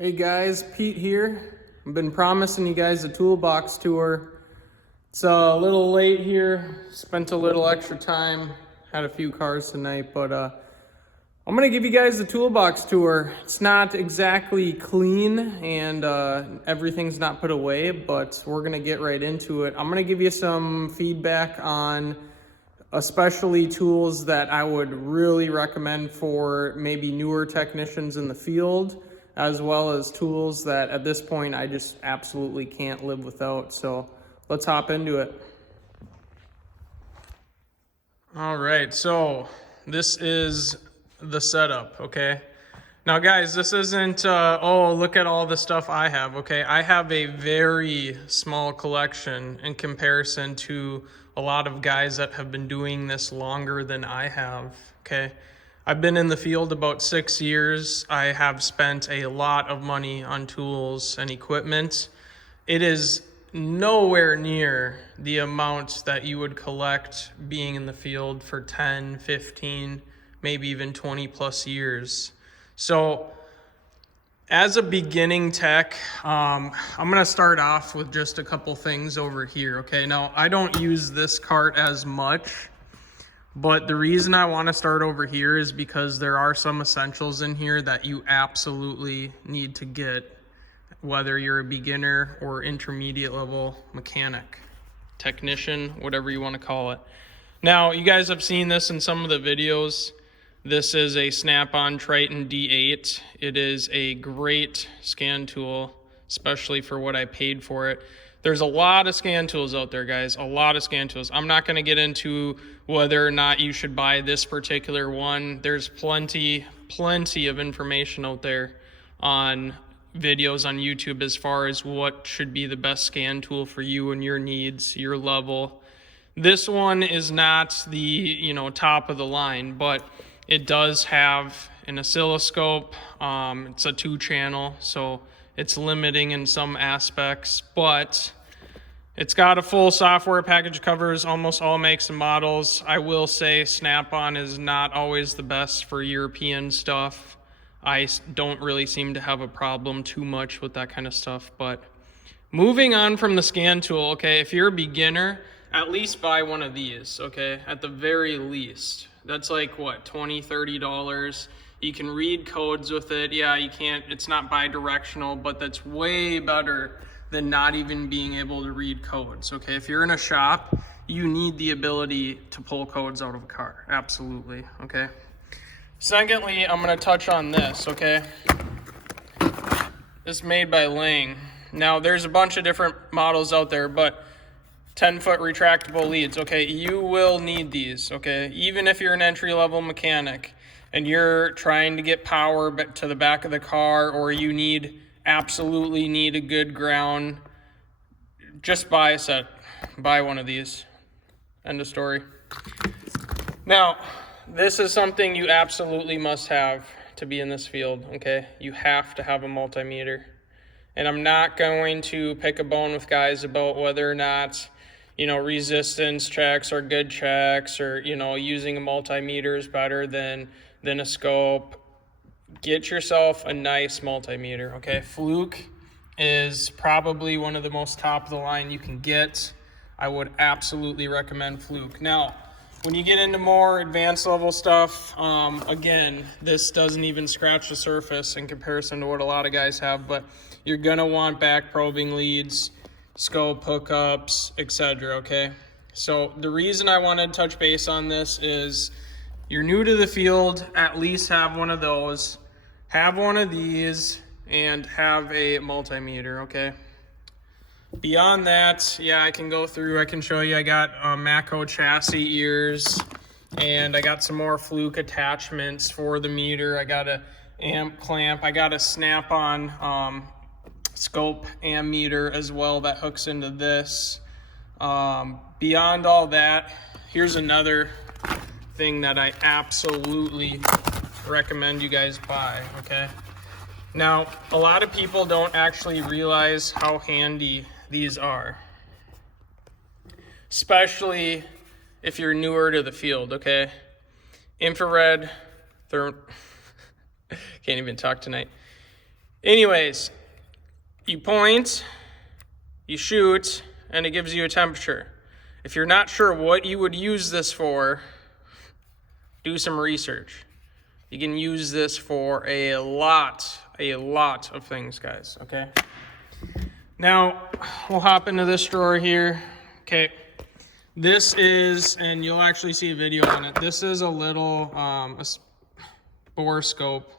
Hey guys, Pete here. I've been promising you guys a toolbox tour. It's a little late here, spent a little extra time, had a few cars tonight, but I'm gonna give you guys the toolbox tour. It's not exactly clean and everything's not put away, but we're gonna get right into it. I'm gonna give you some feedback on especially tools that I would really recommend for maybe newer technicians in the field, as well as tools that at this point I just absolutely can't live without. So let's hop into it. All right, so this is the setup, okay? Now guys, this isn't, oh, look at all the stuff I have, okay? I have a very small collection in comparison to a lot of guys that have been doing this longer than I have, okay? I've been in the field about 6 years. I have spent a lot of money on tools and equipment. It is nowhere near the amount that you would collect being in the field for 10, 15, maybe even 20 plus years. So as a beginning tech, I'm gonna start off with just a couple things over here, okay? Now, I don't use this cart as much, but the reason I wanna start over here is because there are some essentials in here that you absolutely need to get, whether you're a beginner or intermediate level mechanic, technician, whatever you wanna call it. Now, you guys have seen this in some of the videos. This is a Snap-on Tritan D8. It is a great scan tool, especially for what I paid for it. There's a lot of scan tools out there, guys, a lot of scan tools. I'm not gonna get into whether or not you should buy this particular one. There's plenty of information out there on videos on YouTube as far as what should be the best scan tool for you and your needs, your level. This one is not the, top of the line, but it does have an oscilloscope. It's a 2-channel, so it's limiting in some aspects, but it's got a full software package, covers almost all makes and models. I will say Snap-on is not always the best for European stuff. I don't really seem to have a problem too much with that kind of stuff. But moving on from the scan tool, okay, if you're a beginner, at least buy one of these, okay, at the very least. That's like, what, $20, $30. You can read codes with it. Yeah, you can't, it's not bi-directional, but that's way better than not even being able to read codes, okay? If you're in a shop, you need the ability to pull codes out of a car, absolutely, okay? Secondly, I'm gonna touch on this, okay? This is made by Lang. Now, there's a bunch of different models out there, but 10-foot retractable leads, okay? You will need these, okay? Even if you're an entry-level mechanic and you're trying to get power to the back of the car, or you absolutely need a good ground, just buy a set. Buy one of these. End of story. Now, this is something you absolutely must have to be in this field, okay? You have to have a multimeter. And I'm not going to pick a bone with guys about whether or not, resistance checks are good checks, or, using a multimeter is better than a scope. Get yourself a nice multimeter, okay? Fluke is probably one of the most top of the line you can get. I would absolutely recommend Fluke. Now, when you get into more advanced level stuff, again, this doesn't even scratch the surface in comparison to what a lot of guys have, but you're gonna want back probing leads, scope hookups, etc., okay? So the reason I wanted to touch base on this is you're new to the field, at least have one of those, have one of these, and have a multimeter, okay? Beyond that, yeah, I can go through, I can show you, I got Mako chassis ears, and I got some more Fluke attachments for the meter. I got a amp clamp, I got a Snap-on scope ammeter as well that hooks into this. Beyond all that, here's another thing that I absolutely recommend you guys buy, okay? Now, a lot of people don't actually realize how handy these are, especially if you're newer to the field, okay? Infrared, can't even talk tonight. Anyways, you point, you shoot, and it gives you a temperature. If you're not sure what you would use this for, do some research. You can use this for a lot of things, guys, okay? Now, we'll hop into this drawer here. Okay, this is, and you'll actually see a video on it, this is a little bore scope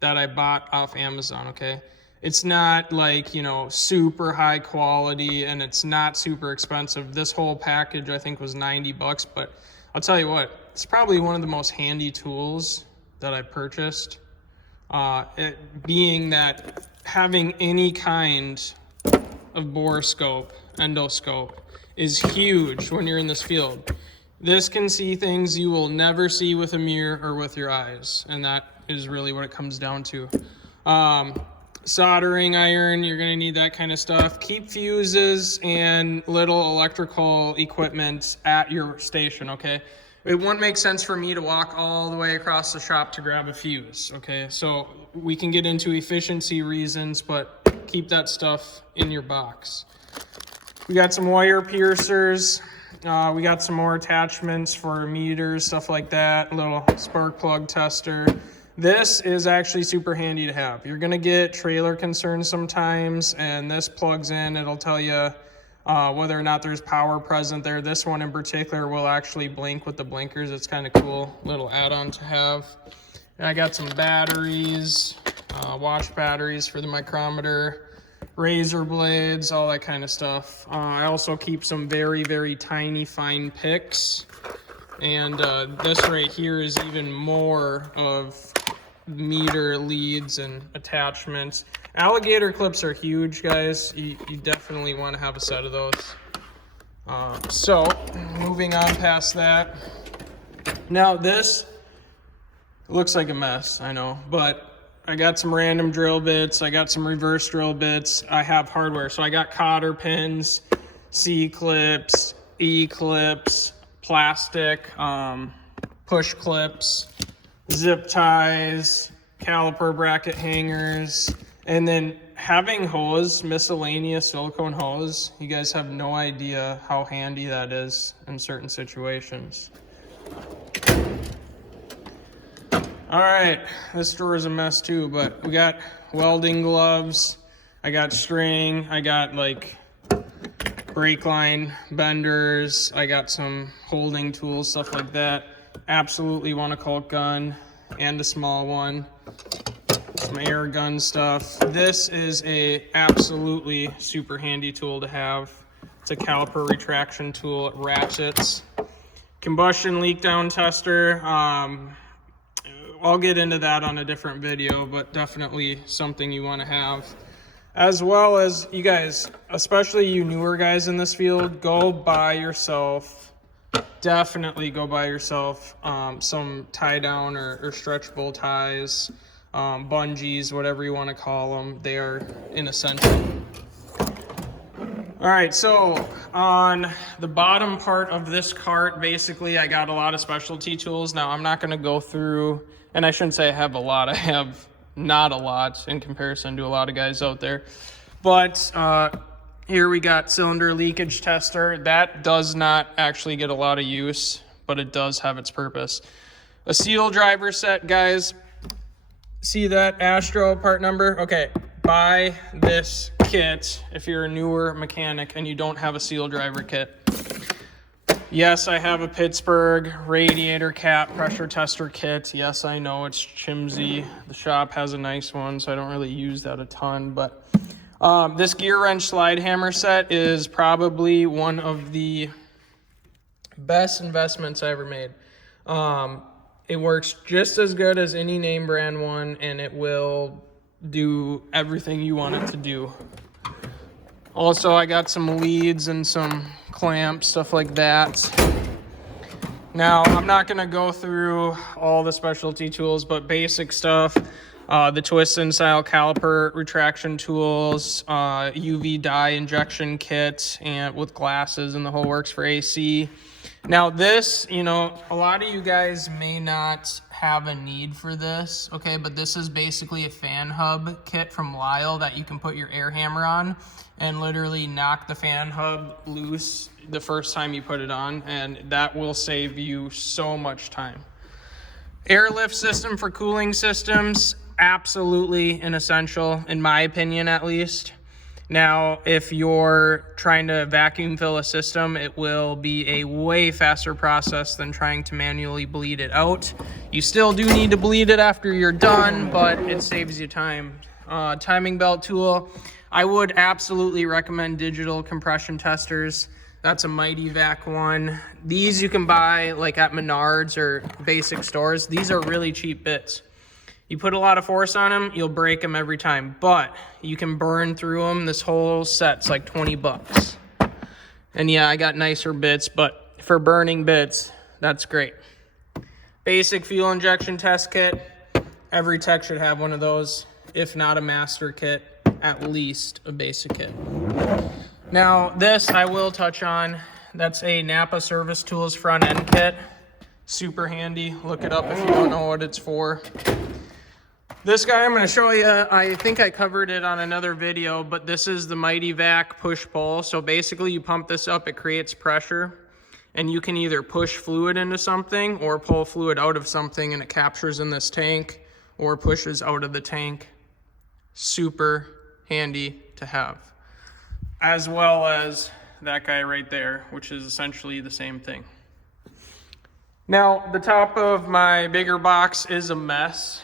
that I bought off Amazon, okay? It's not like, you know, super high quality, and it's not super expensive. This whole package, I think, was 90 bucks, but I'll tell you what, it's probably one of the most handy tools that I purchased. It being that having any kind of bore scope, endoscope, is huge when you're in this field. This can see things you will never see with a mirror or with your eyes, and that is really what it comes down to. Soldering iron, you're gonna need that kind of stuff. Keep fuses and little electrical equipment at your station, okay? It wouldn't make sense for me to walk all the way across the shop to grab a fuse, okay? So we can get into efficiency reasons, but keep that stuff in your box. We got some wire piercers. We got some more attachments for meters, stuff like that. A little spark plug tester. This is actually super handy to have. You're gonna get trailer concerns sometimes, and this plugs in. It'll tell you whether or not there's power present there. This one in particular will actually blink with the blinkers. It's kind of cool, little add-on to have. And I got some batteries, watch batteries for the micrometer, razor blades, all that kind of stuff. I also keep some very tiny fine picks. And this right here is even more of meter leads and attachments. Alligator clips are huge, guys. You definitely want to have a set of those. So moving on past that. Now this looks like a mess, I know, but I got some random drill bits. I got some reverse drill bits. I have hardware. So I got cotter pins, C-clips, E-clips, plastic, push clips, zip ties, caliper bracket hangers, and then having hose, miscellaneous silicone hose. You guys have no idea how handy that is in certain situations. All right, this drawer is a mess too, but we got welding gloves, I got string, I got like brake line benders, I got some holding tools, stuff like that. Absolutely want a Colt gun and a small one. Some air gun stuff. This is a absolutely super handy tool to have. It's a caliper retraction tool at Ratchets. Combustion leak down tester. I'll get into that on a different video, but definitely something you want to have. As well as, you guys, especially you newer guys in this field, go buy yourself, definitely go buy yourself some tie down or stretchable ties, bungees, whatever you want to call them. They are an essential. All right, so on the bottom part of this cart, basically I got a lot of specialty tools. Now I'm not gonna go through, and I shouldn't say I have a lot, I have not a lot in comparison to a lot of guys out there. But here we got cylinder leakage tester. That does not actually get a lot of use, but it does have its purpose. A seal driver set, guys. See that Astro part number? Okay, buy this kit if you're a newer mechanic and you don't have a seal driver kit. Yes, I have a Pittsburgh radiator cap pressure tester kit. Yes, I know it's chimsy. The shop has a nice one, so I don't really use that a ton. But this gear wrench slide hammer set is probably one of the best investments I ever made. It works just as good as any name brand one, and it will do everything you want it to do. Also, I got some leads and some clamps, stuff like that. Now, I'm not gonna go through all the specialty tools, but basic stuff. The twist and style caliper retraction tools, UV dye injection kit, and with glasses and the whole works for AC. Now this, you know, a lot of you guys may not have a need for this, okay? But this is basically a fan hub kit from Lyle that you can put your air hammer on and literally knock the fan hub loose the first time you put it on, and that will save you so much time. Airlift system for cooling systems, absolutely an essential, in my opinion at least. Now, if you're trying to vacuum fill a system, it will be a way faster process than trying to manually bleed it out. You still do need to bleed it after you're done, but it saves you time. Timing belt tool, I would absolutely recommend digital compression testers. That's a Mighty Vac one. These you can buy like at Menards or basic stores. These are really cheap bits. You put a lot of force on them, you'll break them every time, but you can burn through them. This whole set's like 20 bucks. And yeah, I got nicer bits, but for burning bits, that's great. Basic fuel injection test kit. Every tech should have one of those. If not a master kit, at least a basic kit. Now, this I will touch on. That's a Napa Service Tools front end kit. Super handy. Look it up if you don't know what it's for. This guy I'm going to show you, I think I covered it on another video, but this is the Mighty Vac push-pull. So basically you pump this up, it creates pressure, and you can either push fluid into something or pull fluid out of something, and it captures in this tank or pushes out of the tank. Super handy to have. As well as that guy right there, which is essentially the same thing. Now, the top of my bigger box is a mess.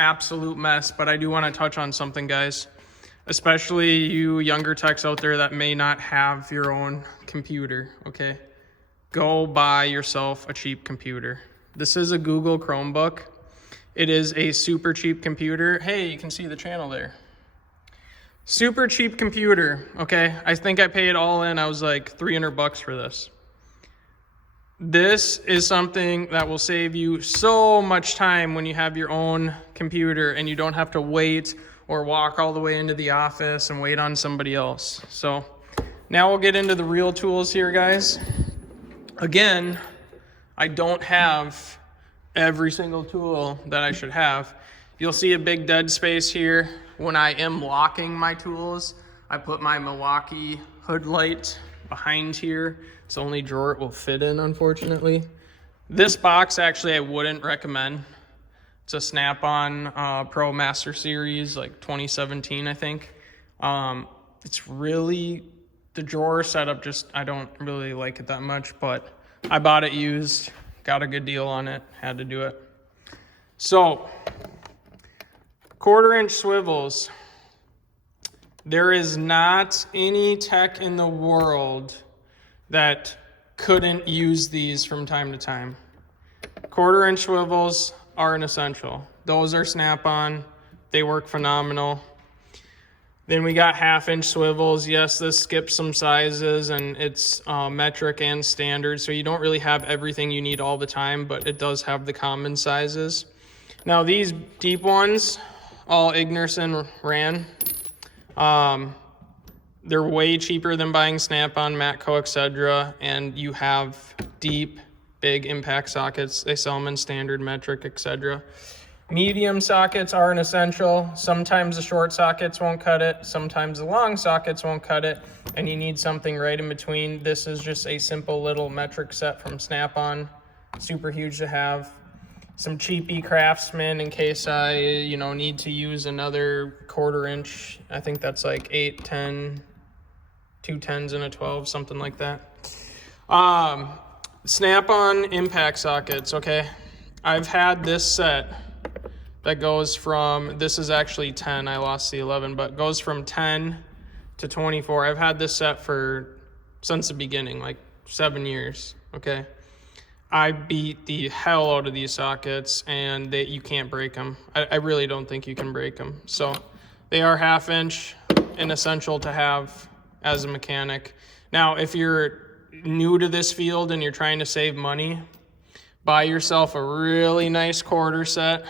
Absolute mess, but I do want to touch on something, guys, especially you younger techs out there that may not have your own computer. Okay, go buy yourself a cheap computer. This is a Google Chromebook. It is a super cheap computer. Hey, you can see the channel there. Super cheap computer. Okay, I think I paid all in, I was like 300 bucks for this. This is something that will save you so much time when you have your own computer and you don't have to wait or walk all the way into the office and wait on somebody else. So now we'll get into the real tools here, guys. Again, I don't have every single tool that I should have. You'll see a big dead space here. When I am locking my tools, I put my Milwaukee hood light behind here. It's the only drawer it will fit in, unfortunately. This box, actually, I wouldn't recommend. It's a Snap-on Pro Master Series, like 2017, I think. It's really, the drawer setup just, I don't really like it that much, but I bought it used, got a good deal on it, had to do it. So, 1/4-inch swivels. There is not any tech in the world that couldn't use these from time to time. 1/4-inch swivels are an essential. Those are Snap-on. They work phenomenal. Then we got 1/2-inch swivels. Yes, this skips some sizes and it's metric and standard, so you don't really have everything you need all the time, but it does have the common sizes. Now these deep ones, all Ignerson ran. They're way cheaper than buying Snap-on, Matco, etc. And you have deep, big impact sockets. They sell them in standard, metric, etc. Medium sockets are an essential. Sometimes the short sockets won't cut it. Sometimes the long sockets won't cut it. And you need something right in between. This is just a simple little metric set from Snap-on. Super huge to have. Some cheapy Craftsman in case I, need to use another 1/4-inch. I think that's like 8, 10, 2 10s and a 12, something like that. Snap-on impact sockets, okay? I've had this set that goes from, this is actually 10, I lost the 11, but goes from 10 to 24. I've had this set since the beginning, like 7 years, okay? I beat the hell out of these sockets and you can't break them. I really don't think you can break them. So they are 1/2-inch and essential to have as a mechanic. Now, if you're new to this field and you're trying to save money, buy yourself a really nice 1/4 set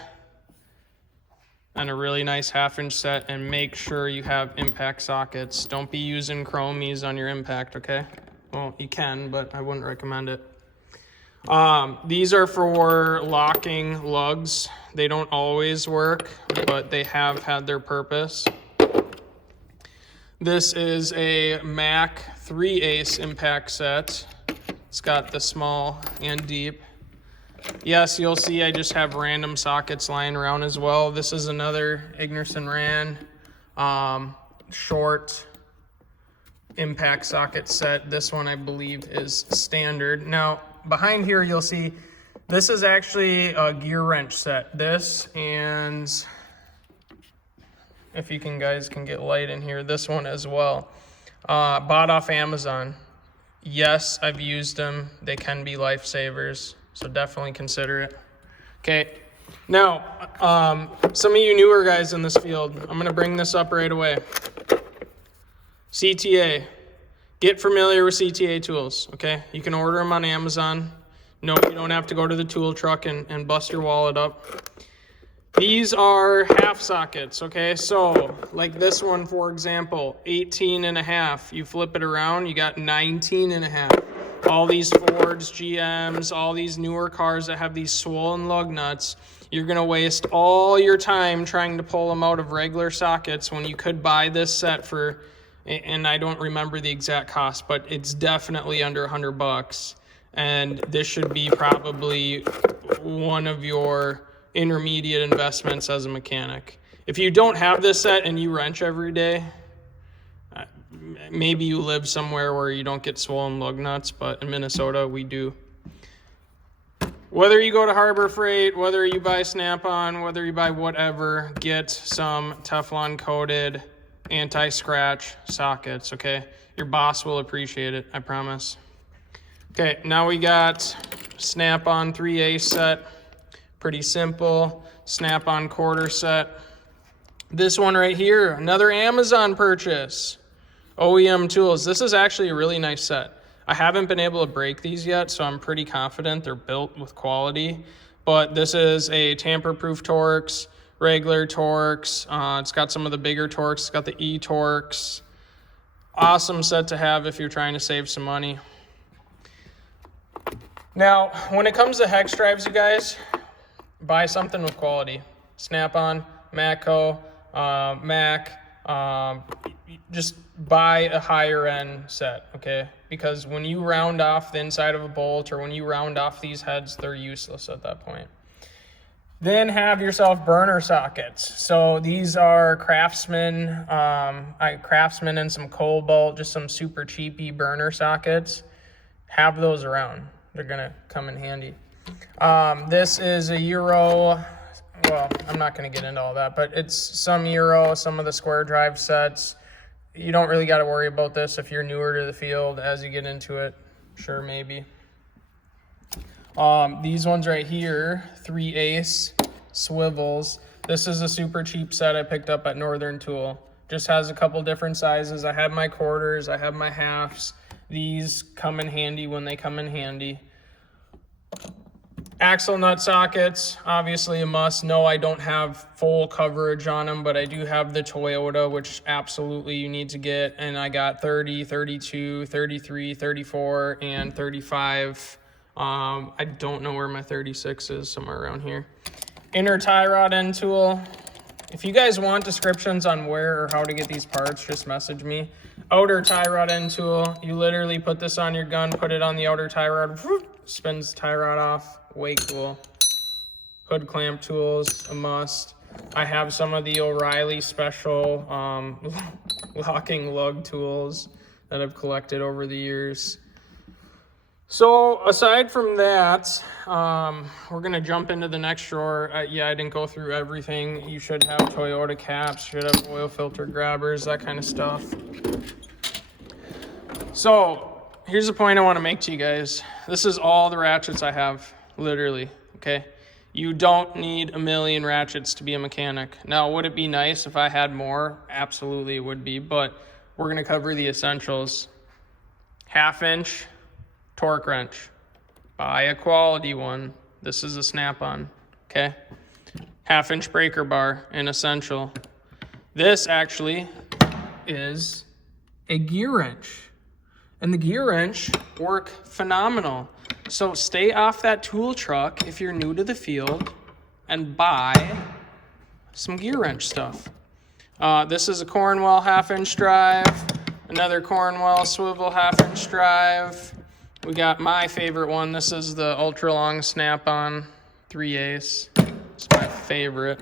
and a really nice 1/2-inch set and make sure you have impact sockets. Don't be using chromies on your impact, okay? Well, you can, but I wouldn't recommend it. These are for locking lugs. They don't always work, but they have had their purpose. This is a Mac 3/8 impact set. It's got the small and deep. Yes, you'll see I just have random sockets lying around as well. This is another Ignerson Ran short impact socket set. This one I believe is standard. Now behind here you'll see this is actually a gear wrench set. This, and if you guys can get light in here, this one as well. Bought off Amazon. Yes, I've used them. They can be lifesavers, so definitely consider it. Okay, now some of you newer guys in this field, I'm gonna bring this up right away. CTA, get familiar with CTA tools, okay? You can order them on Amazon. No, you don't have to go to the tool truck and bust your wallet up. These are half sockets, okay? So like this one, for example, 18.5. You flip it around, you got 19.5. All these Fords, GMs, all these newer cars that have these swollen lug nuts, you're gonna waste all your time trying to pull them out of regular sockets when you could buy this set for, and I don't remember the exact cost, but it's definitely under $100. And this should be probably one of your intermediate investments as a mechanic. If you don't have this set and you wrench every day, maybe you live somewhere where you don't get swollen lug nuts, but in Minnesota we do. Whether you go to Harbor Freight, whether you buy Snap-on, whether you buy whatever, get some Teflon coated anti-scratch sockets, okay? Your boss will appreciate it, I promise. Okay, now we got Snap-on 3/8 set. Pretty simple. Snap-on quarter set. This one right here, another Amazon purchase. OEM tools. This is actually a really nice set. I haven't been able to break these yet, so I'm pretty confident they're built with quality. But this is a tamper-proof Torx, regular Torx. It's got some of the bigger Torx. It's got the E-Torx. Awesome set to have if you're trying to save some money. Now, when it comes to hex drives, you guys, buy something with quality. Snap-on, Matco, Mac, just buy a higher end set, okay? Because when you round off the inside of a bolt or when you round off these heads, they're useless at that point. Then have yourself burner sockets. So these are Craftsman, Craftsman and some Cobalt, just some super cheapy burner sockets. Have those around. They're gonna come in handy. This is a Euro, well, I'm not gonna get into all that, but it's some Euro, some of the square drive sets. You don't really gotta worry about this if you're newer to the field. As you get into it, sure, maybe. These ones right here, 3/8 swivels. This is a super cheap set I picked up at Northern Tool. Just has a couple different sizes. I have my quarters, I have my halves. These come in handy when they come in handy. Axle nut sockets, obviously a must. No, I don't have full coverage on them, but I do have the Toyota, which absolutely you need to get. And I got 30, 32, 33, 34, and 35. I don't know where my 36 is, somewhere around here. Inner tie rod end tool. If you guys want descriptions on where or how to get these parts, just message me. Outer tie rod end tool. You literally put this on your gun, put it on the outer tie rod, whoop, spins the tie rod off. Way cool. Hood clamp tools, a must. I have some of the O'Reilly special locking lug tools that I've collected over the years. So aside from that, we're gonna jump into the next drawer. Yeah, I didn't go through everything. You should have Toyota caps, should have oil filter grabbers, that kind of stuff. So here's the point I want to make to you guys. This is all the ratchets I have, literally, okay? You don't need a million ratchets to be a mechanic. Now, would it be nice if I had more? Absolutely it would be, but we're gonna cover the essentials. 1/2 inch torque wrench. Buy a quality one. This is a Snap-on, okay? 1/2 inch breaker bar, an essential. This actually is a gear wrench. And the gear wrench work phenomenal. So stay off that tool truck if you're new to the field and buy some gear wrench stuff. This is a Cornwell 1/2-inch drive, another Cornwell swivel 1/2-inch drive. We got my favorite one. This is the ultra long snap-on 3/8. It's my favorite.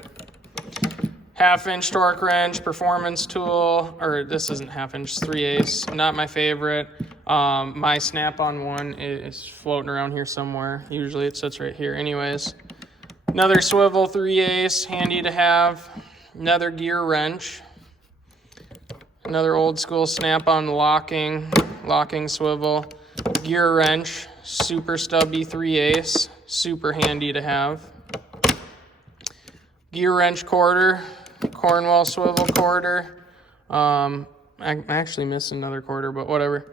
1/2-inch torque wrench, performance tool, or this isn't 1/2-inch, 3/8. Not my favorite. My snap-on one is floating around here somewhere. Usually it sits right here. Anyways, another swivel 3/8, handy to have. Another gear wrench. Another old school snap-on locking swivel. Gear wrench, super stubby 3/8, super handy to have. Gear wrench quarter, Cornwell swivel quarter. I actually missed another quarter, but whatever.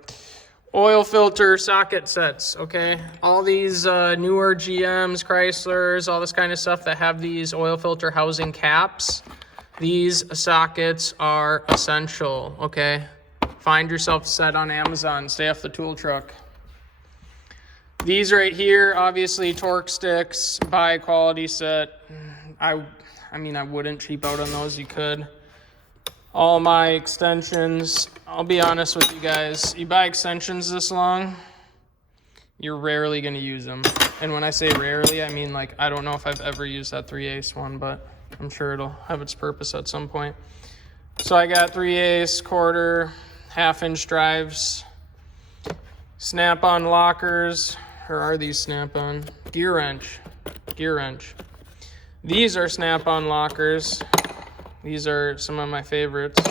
Oil filter socket sets, okay? All these newer GMs, Chryslers, all this kind of stuff that have these oil filter housing caps, these sockets are essential, okay? Find yourself a set on Amazon. Stay off the tool truck. These right here, obviously torque sticks, buy a quality set. I mean, I wouldn't cheap out on those. You could. All my extensions, I'll be honest with you guys, you buy extensions this long, you're rarely going to use them. And when I say rarely, I mean like, I don't know if I've ever used that 3/8 one, but I'm sure it'll have its purpose at some point. So I got 3/8, quarter, 1/2-inch drives, snap-on lockers, or are these snap-on? Gear wrench. These are snap-on lockers. These are some of my favorites.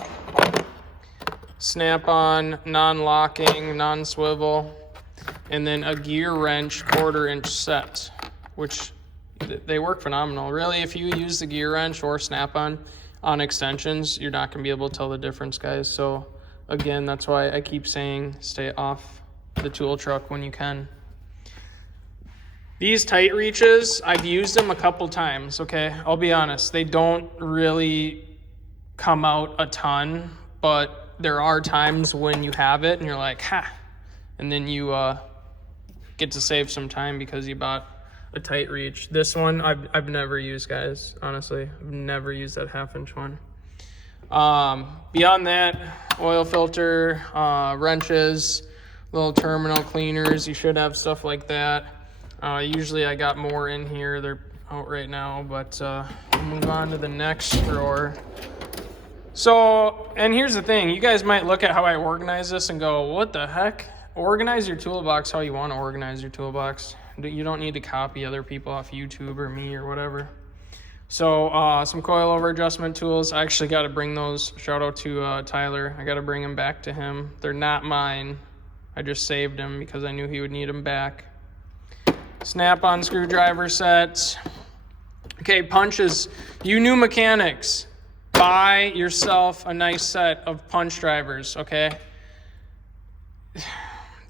Snap-on, non-locking, non-swivel, and then a gear wrench 1/4-inch set, which they work phenomenal. Really, if you use the gear wrench or snap-on on extensions, you're not going to be able to tell the difference, guys. So again, that's why I keep saying stay off the tool truck when you can. These tight reaches, I've used them a couple times, okay? I'll be honest, they don't really come out a ton, but there are times when you have it and you're like, ha, and then you get to save some time because you bought a tight reach. This one I've never used, guys, honestly. I've never used that 1/2-inch one. Beyond that, oil filter, wrenches, little terminal cleaners, you should have stuff like that. Usually I got more in here. They're out right now, but we'll move on to the next drawer. So, and here's the thing. You guys might look at how I organize this and go, what the heck? Organize your toolbox how you want to organize your toolbox. You don't need to copy other people off YouTube or me or whatever. So, some coilover adjustment tools. I actually got to bring those. Shout out to Tyler. I got to bring them back to him. They're not mine. I just saved them because I knew he would need them back. Snap-on screwdriver sets. Okay, punches. You new mechanics, buy yourself a nice set of punch drivers, okay?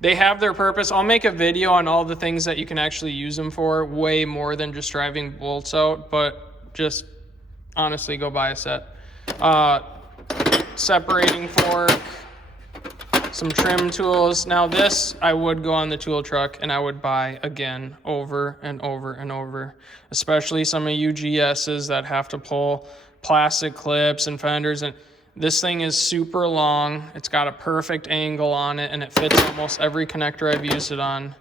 They have their purpose. I'll make a video on all the things that you can actually use them for, way more than just driving bolts out, but just honestly go buy a set. Separating fork, some trim tools. Now this, I would go on the tool truck and I would buy again over and over and over, especially some of you GSs that have to pull plastic clips and fenders. And this thing is super long. It's got a perfect angle on it and it fits almost every connector I've used it on.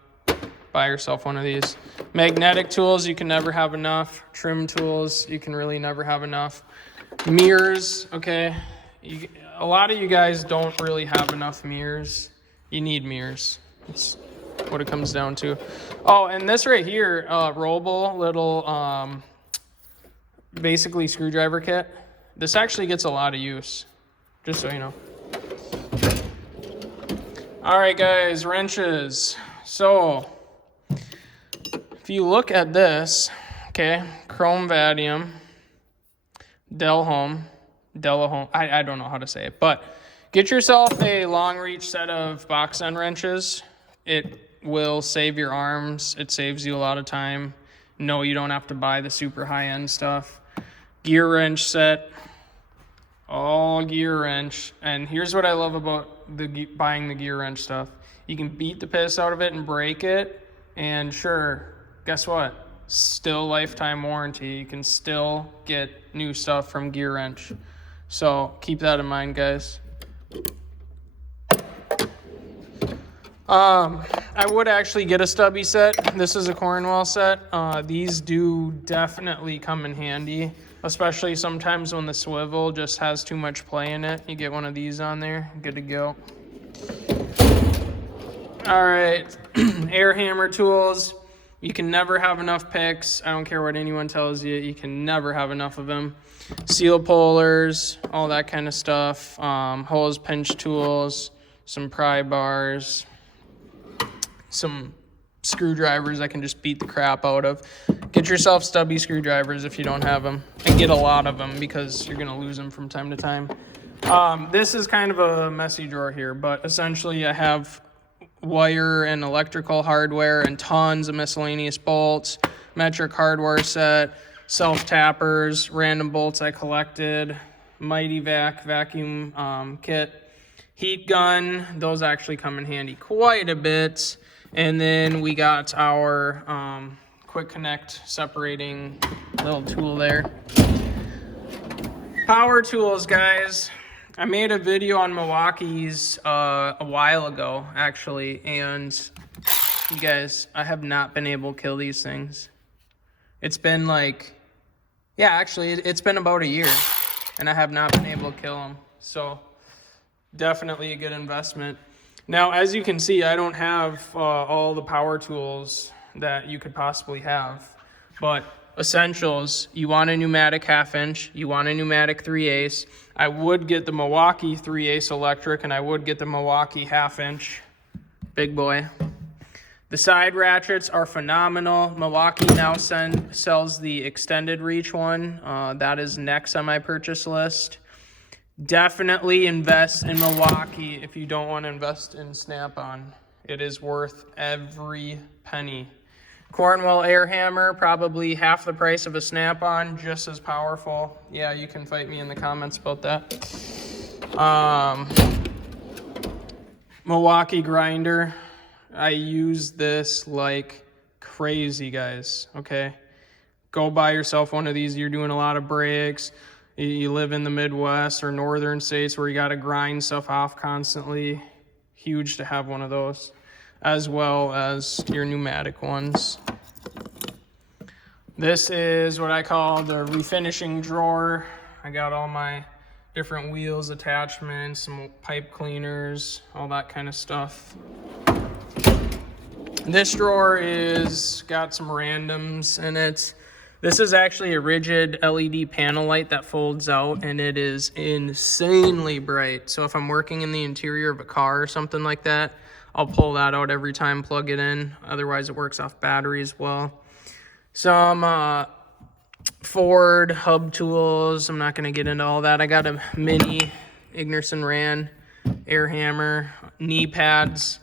Buy yourself one of these. Magnetic tools, you can never have enough. Trim tools, you can really never have enough. Mirrors, okay. A lot of you guys don't really have enough mirrors. You need mirrors. That's what it comes down to. Oh, and this right here, rollable little, basically screwdriver kit. This actually gets a lot of use, just so you know. All right, guys, wrenches. So, if you look at this, okay, chrome vadium, Delahome, I don't know how to say it, but get yourself a long reach set of box end wrenches. It will save your arms. It saves you a lot of time. No, you don't have to buy the super high end stuff. Gear wrench set, all gear wrench. And here's what I love about buying the gear wrench stuff. You can beat the piss out of it and break it, And sure, guess what? Still lifetime warranty. You can still get new stuff from Gear Wrench. So keep that in mind, guys. I would actually get a stubby set. This is a Cornwell set. These do definitely come in handy, especially sometimes when the swivel just has too much play in it. You get one of these on there, good to go. All right, air hammer tools. You can never have enough picks. I don't care what anyone tells you. You can never have enough of them. Seal pullers, all that kind of stuff. Hose pinch tools, some pry bars, some screwdrivers I can just beat the crap out of. Get yourself stubby screwdrivers if you don't have them, and get a lot of them because you're gonna lose them from time to time. This is kind of a messy drawer here, but essentially I have wire and electrical hardware and tons of miscellaneous bolts, metric hardware set, self tappers, random bolts I collected, Mighty Vac vacuum kit, heat gun. Those actually come in handy quite a bit. And then we got our quick connect separating little tool there. Power tools, guys. I made a video on Milwaukee's a while ago, actually, and you guys, I have not been able to kill these things. It's been like, yeah, actually, it's been about a year, and I have not been able to kill them. So definitely a good investment. Now, as you can see, I don't have all the power tools that you could possibly have, but essentials, you want a pneumatic 1/2 inch, you want a pneumatic 3/8. I would get the Milwaukee 3/8 electric, and I would get the Milwaukee 1/2 inch, big boy. The side ratchets are phenomenal. Milwaukee now sells the extended reach one. That is next on my purchase list. Definitely invest in Milwaukee if you don't want to invest in Snap-on. It is worth every penny. Cornwell air hammer, probably half the price of a Snap-on, just as powerful. Yeah, you can fight me in the comments about that. Milwaukee grinder. I use this like crazy, guys, okay? Go buy yourself one of these. You're doing a lot of breaks. You live in the Midwest or northern states where you got to grind stuff off constantly. Huge to have one of those, as well as your pneumatic ones. This is what I call the refinishing drawer. I got all my different wheels, attachments, some pipe cleaners, all that kind of stuff. This drawer is got some randoms in it. This is actually a rigid LED panel light that folds out, and it is insanely bright. So if I'm working in the interior of a car or something like that, I'll pull that out every time, plug it in. Otherwise, it works off battery as well. Some Ford hub tools. I'm not going to get into all that. I got a mini Ignerson Rand air hammer, knee pads.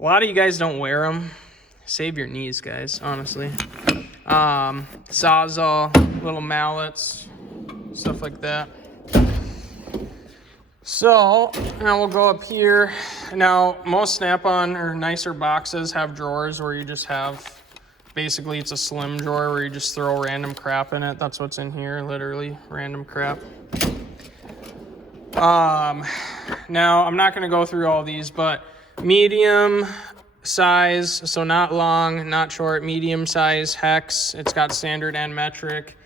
A lot of you guys don't wear them. Save your knees, guys, honestly. Sawzall, little mallets, stuff like that. So now we'll go up here. Now, most Snap-on or nicer boxes have drawers where you just have, basically it's a slim drawer where you just throw random crap in it. That's what's in here, literally random crap. Now I'm not gonna go through all these, but medium size, so not long, not short, medium size hex. It's got standard and metric.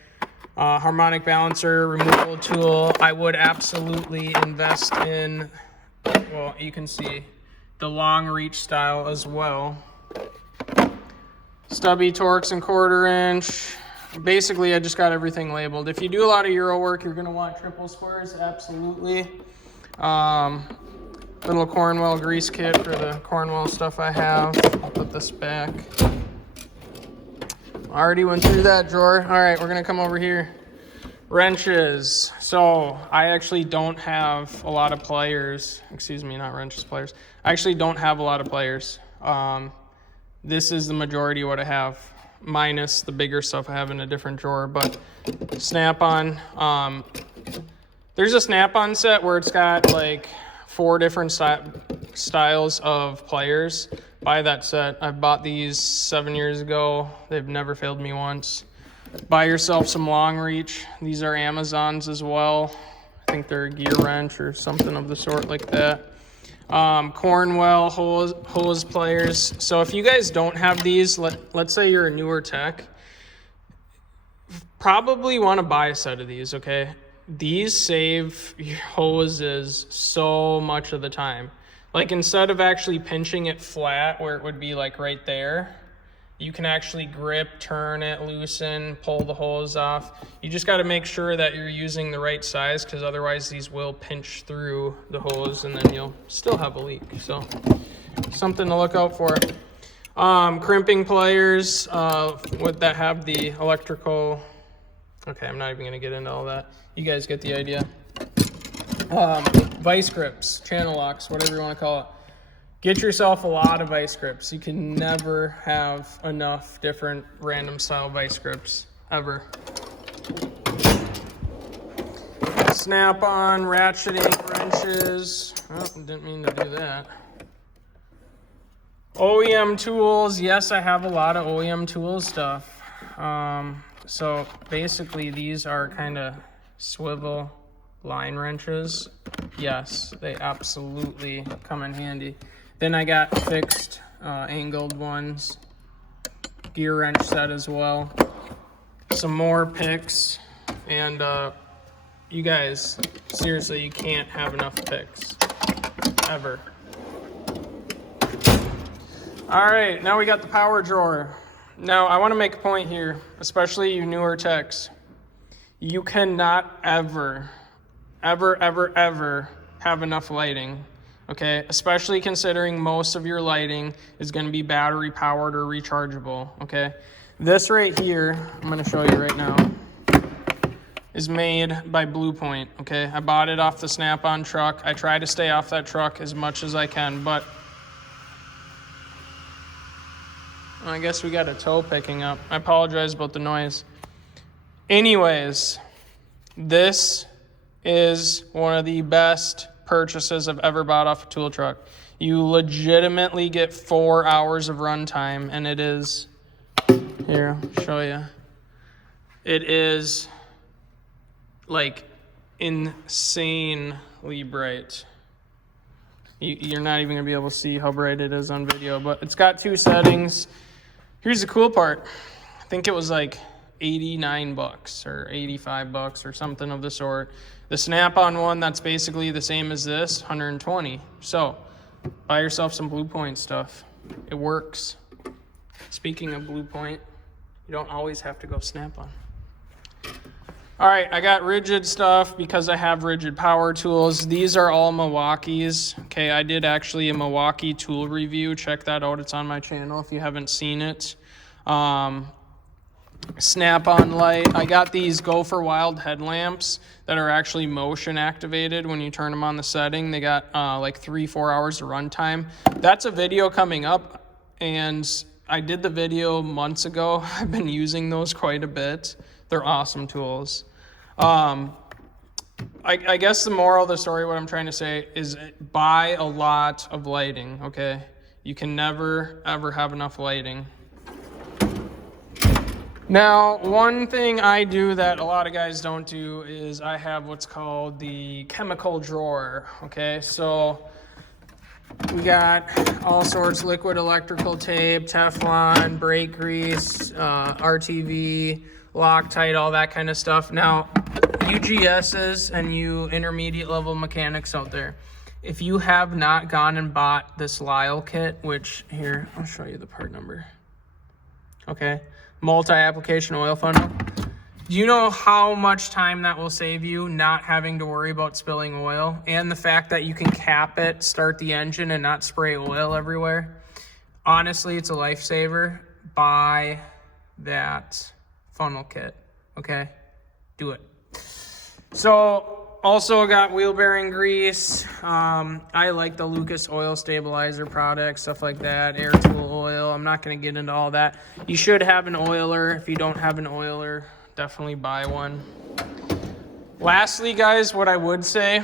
Harmonic balancer, removal tool. I would absolutely invest in, well, you can see the long reach style as well. Stubby Torx and 1/4 inch. Basically, I just got everything labeled. If you do a lot of Euro work, you're gonna want triple squares, absolutely. Little Cornwell grease kit for the Cornwell stuff I have. I'll put this back. Already went through that drawer. All right, we're gonna come over here. Wrenches. So I actually don't have a lot of pliers. Excuse me, not wrenches, pliers. I actually don't have a lot of pliers. This is the majority of what I have, minus the bigger stuff I have in a different drawer. But Snap-on. There's a Snap-on set where it's got like 4 different styles of pliers. buy that set. I bought these 7 years ago. They've never failed me once. Buy yourself some long reach. These are Amazons as well. I think they're a gear wrench or something of the sort like that. Cornwell hose pliers. So if you guys don't have these, let's say you're a newer tech, probably want to buy a set of these, okay? These save your hoses so much of the time. Like instead of actually pinching it flat where it would be like right there, you can actually grip, turn it, loosen, pull the hose off. You just got to make sure that you're using the right size, because otherwise these will pinch through the hose and then you'll still have a leak. So something to look out for. Crimping pliers that have the electrical. Okay, I'm not even going to get into all that. You guys get the idea. Vice grips, channel locks, whatever you want to call it. Get yourself a lot of vice grips. You can never have enough different random style vice grips, ever. Snap-on ratcheting wrenches. Oh, didn't mean to do that. OEM tools. Yes, I have a lot of OEM tool stuff. So basically these are kind of swivel line wrenches. Yes, they absolutely come in handy. Then I got fixed angled ones, gear wrench set as well, some more picks, and you guys, seriously, you can't have enough picks, ever. All right, now we got the power drawer. Now I want to make a point here, especially you newer techs. You cannot ever have enough lighting. Okay, especially considering most of your lighting is going to be battery powered or rechargeable. Okay, this right here, I'm going to show you right now, is made by Blue Point. Okay, I bought it off the Snap-on truck. I try to stay off that truck as much as I can, but I guess we got a tow picking up. I apologize about the noise. Anyways, this is one of the best purchases I've ever bought off a tool truck. You legitimately get 4 hours of runtime, and it is, here, I'll show you. It is like insanely bright. You're not even gonna be able to see how bright it is on video, but it's got 2 settings. Here's the cool part. I think it was like 89 bucks or 85 bucks or something of the sort. The Snap-on one, that's basically the same as this, 120. So buy yourself some Blue Point stuff. It works. Speaking of Blue Point, you don't always have to go Snap-on. All right, I got rigid stuff because I have rigid power tools. These are all Milwaukee's. Okay, I did actually a Milwaukee tool review. Check that out. It's on my channel if you haven't seen it. Snap-on light. I got these Go for Wild headlamps that are actually motion activated when you turn them on the setting. They got like 3-4 hours of runtime. That's a video coming up, and I did the video months ago. I've been using those quite a bit. They're awesome tools. I guess the moral of the story, what I'm trying to say, is buy a lot of lighting, okay? You can never, ever have enough lighting. Now, one thing I do that a lot of guys don't do is I have what's called the chemical drawer, okay? So we got all sorts, liquid electrical tape, Teflon, brake grease, RTV, Loctite, all that kind of stuff. Now, UGSs and you intermediate level mechanics out there, if you have not gone and bought this Lyle kit, which here, I'll show you the part number, okay? Multi-application oil funnel. Do you know how much time that will save you not having to worry about spilling oil, and the fact that you can cap it, start the engine, and not spray oil everywhere? Honestly, it's a lifesaver. Buy that funnel kit, okay? Do it. So also got wheel bearing grease. I like the Lucas oil stabilizer products, stuff like that, air tool oil. I'm not going to get into all that. You should have an oiler. If you don't have an oiler, definitely buy one. Lastly, guys, what I would say,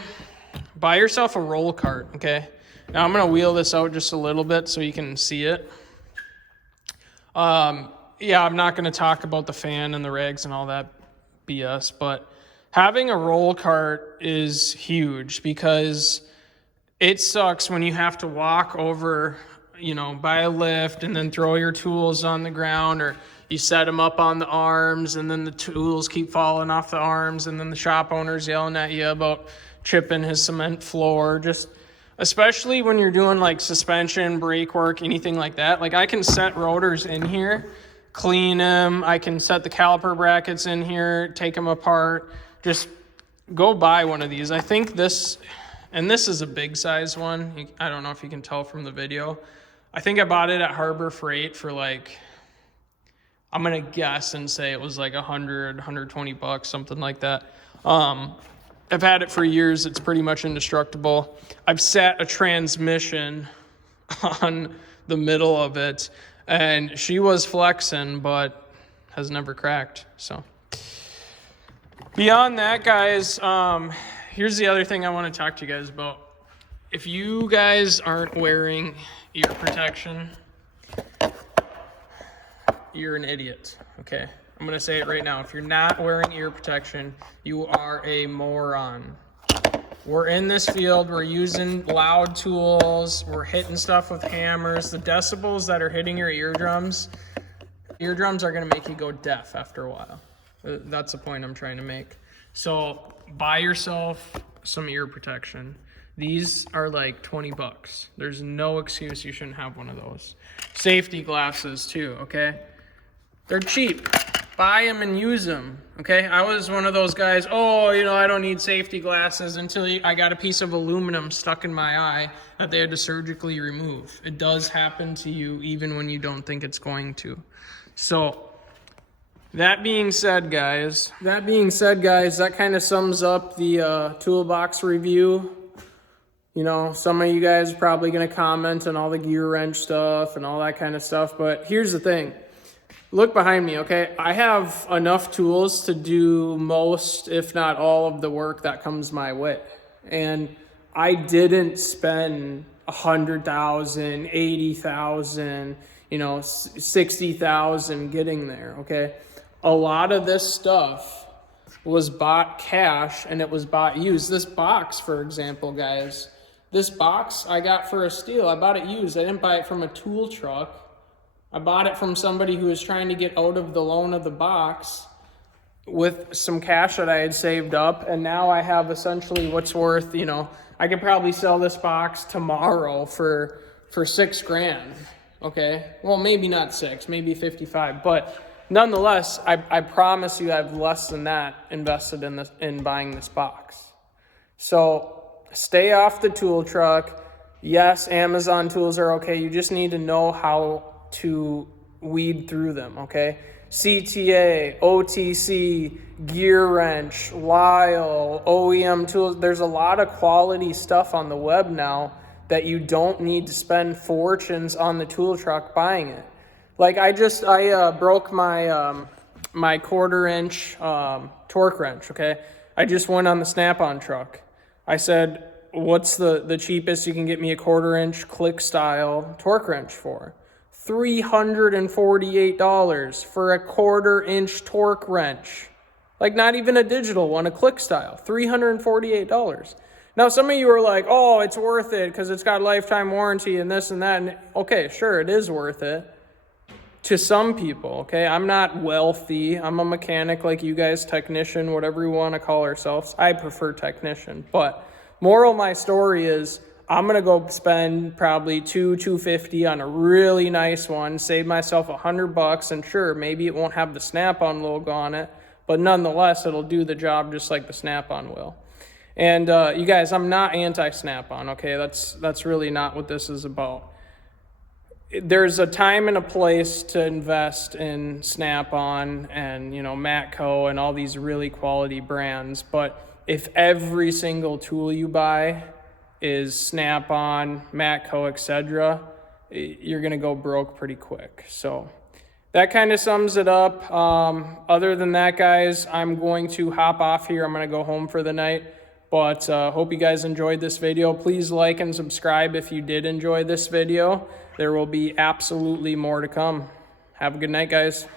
buy yourself a roll cart, okay? Now I'm gonna wheel this out just a little bit so you can see it. Yeah, I'm not gonna talk about the fan and the rags and all that BS, but having a roll cart is huge because it sucks when you have to walk over, you know, by a lift and then throw your tools on the ground, or you set them up on the arms and then the tools keep falling off the arms, and then the shop owner's yelling at you about chipping his cement floor. Just especially when you're doing like suspension, brake work, anything like that. Like I can set rotors in here, clean them. I can set the caliper brackets in here, take them apart. Just go buy one of these. I think this, and this is a big size one. I don't know if you can tell from the video. I think I bought it at Harbor Freight for like, I'm going to guess and say it was like 100, 120 bucks, something like that. I've had it for years. It's pretty much indestructible. I've sat a transmission on the middle of it, and she was flexing, but has never cracked. So beyond that, guys, here's the other thing I want to talk to you guys about. If you guys aren't wearing ear protection, you're an idiot, okay? I'm gonna say it right now. If you're not wearing ear protection, you are a moron. We're in this field, we're using loud tools, we're hitting stuff with hammers. The decibels that are hitting your eardrums are gonna make you go deaf after a while. That's the point I'm trying to make. So buy yourself some ear protection. These are like 20 bucks. There's no excuse you shouldn't have one of those. Safety glasses too, okay? They're cheap. Buy them and use them, okay? I was one of those guys, oh, you know, I don't need safety glasses until I got a piece of aluminum stuck in my eye that they had to surgically remove. It does happen to you even when you don't think it's going to. So that being said, guys, that kind of sums up the Toolbox review. You know, some of you guys are probably going to comment on all the gear wrench stuff and all that kind of stuff, but here's the thing. Look behind me, okay? I have enough tools to do most, if not all, of the work that comes my way. And I didn't spend $100,000, $80,000, you know, $60,000 getting there, okay? A lot of this stuff was bought cash and it was bought used. This box, for example, guys, this box I got for a steal. I bought it used. I didn't buy it from a tool truck. I bought it from somebody who was trying to get out of the loan of the box with some cash that I had saved up. And now I have essentially what's worth, you know, I could probably sell this box tomorrow for $6,000. Okay. Well, maybe not 6, maybe 55, but nonetheless, I promise you I have less than that invested in buying this box. So stay off the tool truck. Yes, Amazon tools are okay. You just need to know how to weed through them, okay? CTA, OTC, gear wrench, Lyle, OEM tools. There's a lot of quality stuff on the web now that you don't need to spend fortunes on the tool truck buying it. Like I broke my my 1/4 inch torque wrench, okay? I just went on the Snap-on truck. I said, what's the cheapest you can get me a 1/4 inch click style torque wrench for? $348 for a 1/4 inch torque wrench. Like not even a digital one, a click style, $348. Now some of you are like, oh, it's worth it because it's got lifetime warranty and this and that. And okay, sure, it is worth it to some people, okay? I'm not wealthy. I'm a mechanic like you guys, technician, whatever we want to call ourselves. I prefer technician. But moral of my story is I'm going to go spend probably $250 on a really nice one, save myself $100, and sure, maybe it won't have the Snap-on logo on it, but nonetheless, it'll do the job just like the Snap-on will. And you guys, I'm not anti-Snap-on, okay? That's really not what this is about. There's a time and a place to invest in Snap-on and, you know, Matco and all these really quality brands, but if every single tool you buy is Snap-on, Matco, etc., you're going to go broke pretty quick. So that kind of sums it up. Other than that, guys, I'm going to hop off here. I'm going to go home for the night. But hope you guys enjoyed this video. Please like and subscribe if you did enjoy this video. There will be absolutely more to come. Have a good night, guys.